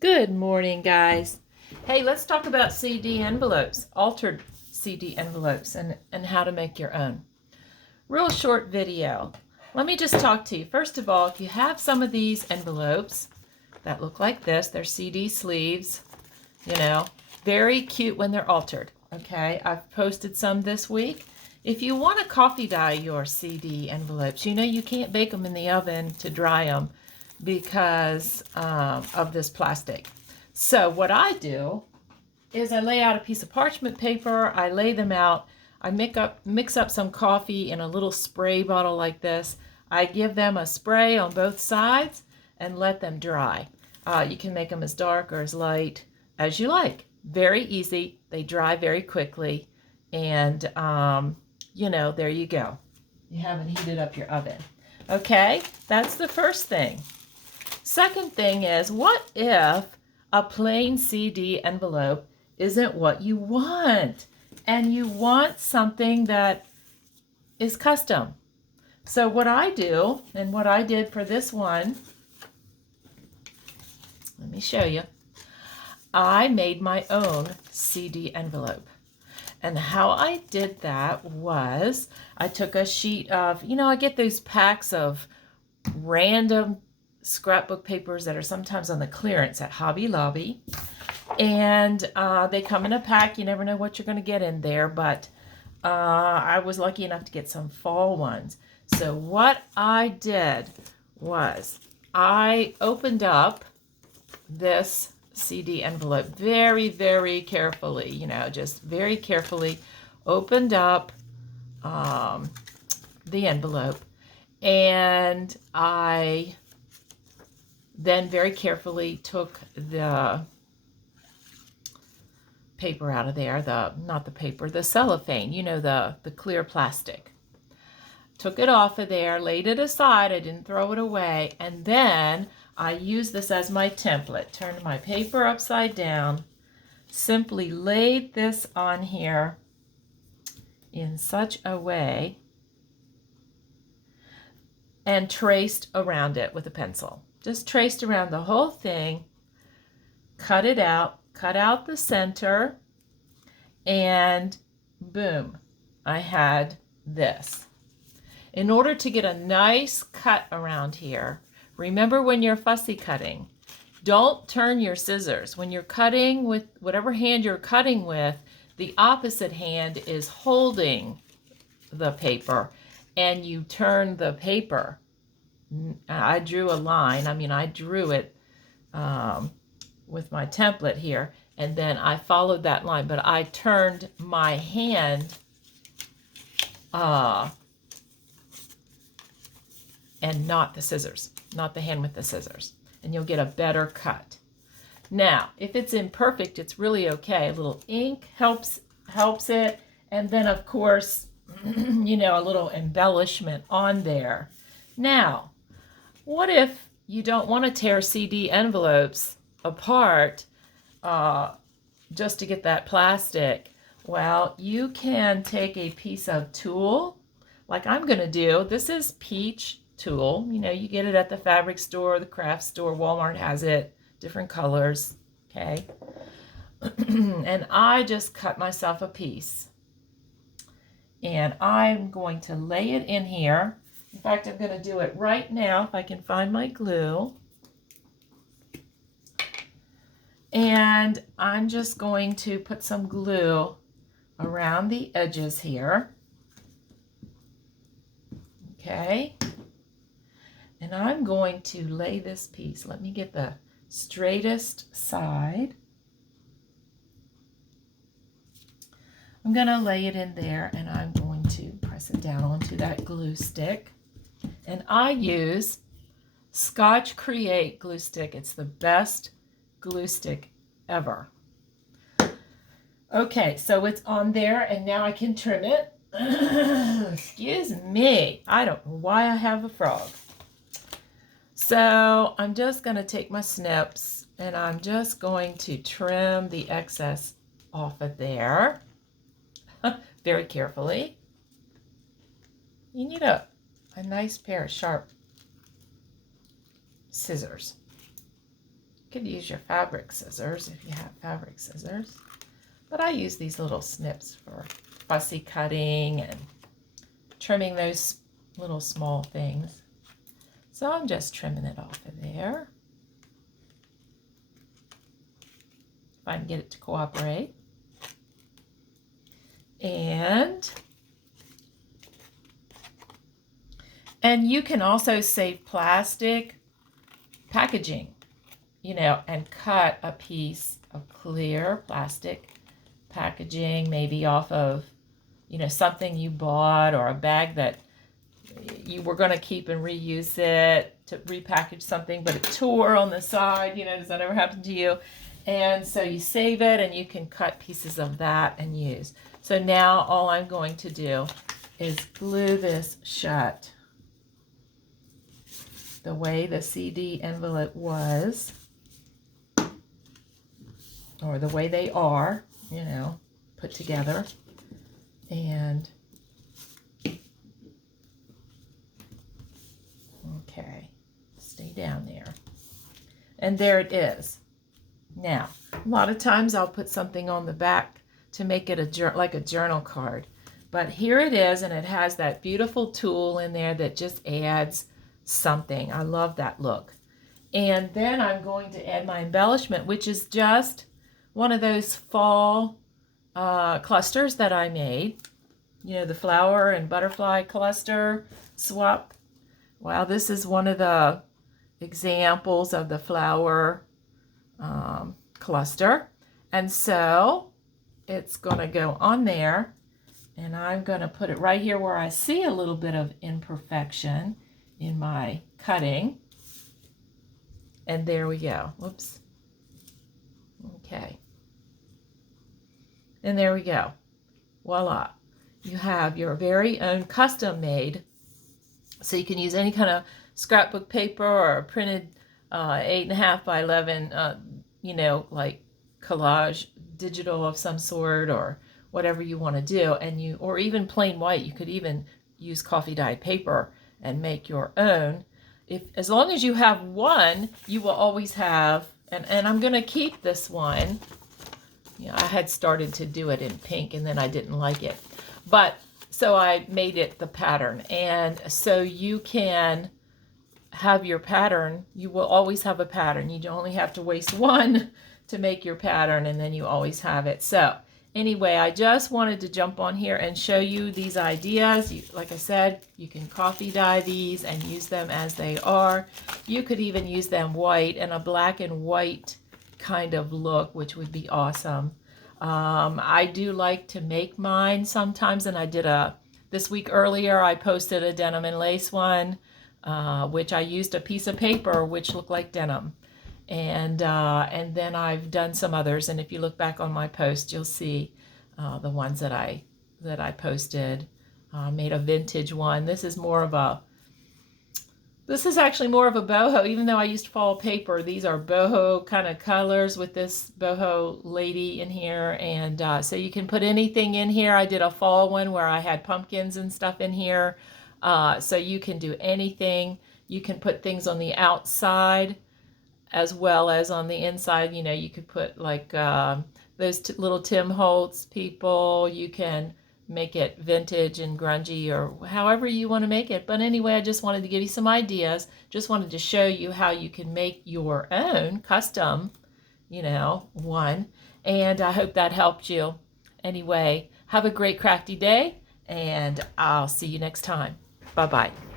Good morning, guys. Hey, let's talk about CD envelopes, altered CD envelopes, and how to make your own. Real short video. Let me just talk to you. First of all, if you have some of these envelopes that look like this, they're CD sleeves, very cute when they're altered. Okay, I've posted some this week. If you want to coffee dye your CD envelopes, you can't bake them in the oven to dry them because of this plastic. So what I do is I lay out a piece of parchment paper, I lay them out, I mix up some coffee in a little spray bottle like this. I give them a spray on both sides and let them dry. You can make them as dark or as light as you like. Very easy. They dry very quickly. And, there you go. You haven't heated up your oven. Okay, that's the first thing. Second thing is, what if a plain CD envelope isn't what you want and you want something that is custom? So what I do, and what I did for this one, let me show you. I made my own CD envelope. And how I did that was I took a sheet of, I get those packs of random scrapbook papers that are sometimes on the clearance at Hobby Lobby. And they come in a pack. You never know what you're going to get in there, but I was lucky enough to get some fall ones. So what I did was I opened up this CD envelope very, very carefully, just very carefully opened up the envelope, and I then very carefully took the paper out of there, the cellophane, the clear plastic. Took it off of there, laid it aside, I didn't throw it away, and then I used this as my template. Turned my paper upside down, simply laid this on here in such a way, and traced around it with a pencil. Just traced around the whole thing, cut it out, cut out the center, and boom, I had this. In order to get a nice cut around here, remember when you're fussy cutting, don't turn your scissors. When you're cutting with whatever hand you're cutting with, the opposite hand is holding the paper, and you turn the paper. I drew a line. I drew it with my template here, and then I followed that line, but I turned my hand and not the scissors, not the hand with the scissors, and you'll get a better cut. Now, if it's imperfect, it's really okay. A little ink helps it, and then of course, a little embellishment on there. Now, what if you don't want to tear CD envelopes apart just to get that plastic? Well, you can take a piece of tulle, like I'm going to do. This is peach tulle. You get it at the fabric store, the craft store, Walmart has it, different colors, okay? And I just cut myself a piece. And I'm going to lay it in here. In fact, I'm going to do it right now if I can find my glue. And I'm just going to put some glue around the edges here. Okay. And I'm going to lay this piece. Let me get the straightest side. I'm going to lay it in there, and I'm going to press it down onto that glue stick. And I use Scotch Create glue stick. It's the best glue stick ever. Okay, so it's on there, and now I can trim it. Excuse me. I don't know why I have a frog. So I'm just going to take my snips, and I'm just going to trim the excess off of there very carefully. You need a nice pair of sharp scissors. You could use your fabric scissors if you have fabric scissors. But I use these little snips for fussy cutting and trimming those little small things. So I'm just trimming it off of there. If I can get it to cooperate. And you can also save plastic packaging, you know, and cut a piece of clear plastic packaging, maybe off of, you know, something you bought or a bag that you were going to keep and reuse it to repackage something, but it tore on the side. You know, does that ever happen to you? And so you save it and you can cut pieces of that and use. So now all I'm going to do is glue this shut the way the CD envelope was, or the way they are, you know, put together. And okay, stay down there. And there it is. Now, a lot of times I'll put something on the back to make it like a journal card. But here it is, and it has that beautiful tulle in there that just adds something. I love that look. And then I'm going to add my embellishment, which is just one of those fall clusters that I made. You know, the flower and butterfly cluster swap. Well, this is one of the examples of the flower cluster. And so it's going to go on there. And I'm going to put it right here where I see a little bit of imperfection in my cutting. And there we go. Whoops. Okay. And there we go. Voila. You have your very own custom made. So you can use any kind of scrapbook paper or printed 8.5 by 11, you know, like collage digital of some sort, or whatever you want to do. And or even plain white. You could even use coffee dyed paper and make your own. As long as you have one, you will always have, and I'm going to keep this one. You know, I had started to do it in pink and then I didn't like it. But so I made it the pattern. And so you can have your pattern. You will always have a pattern. You only have to waste one to make your pattern, and then you always have it. So anyway, I just wanted to jump on here and show you these ideas. Like I said, you can coffee dye these and use them as they are. You could even use them white and a black and white kind of look, which would be awesome. I do like to make mine sometimes, and I did this week earlier, I posted a denim and lace one, which I used a piece of paper which looked like denim. And then I've done some others, and if you look back on my post, you'll see the ones that I posted. Made a vintage one. This is actually more of a boho, even though I used fall paper. These are boho kind of colors with this boho lady in here, and so you can put anything in here. I did a fall one where I had pumpkins and stuff in here, so you can do anything. You can put things on the outside as well as on the inside. You know, you could put like those little Tim Holtz people. You can make it vintage and grungy or however you want to make it. But anyway, I just wanted to give you some ideas. Just wanted to show you how you can make your own custom, you know, one. And I hope that helped you. Anyway, have a great crafty day, and I'll see you next time. Bye-bye.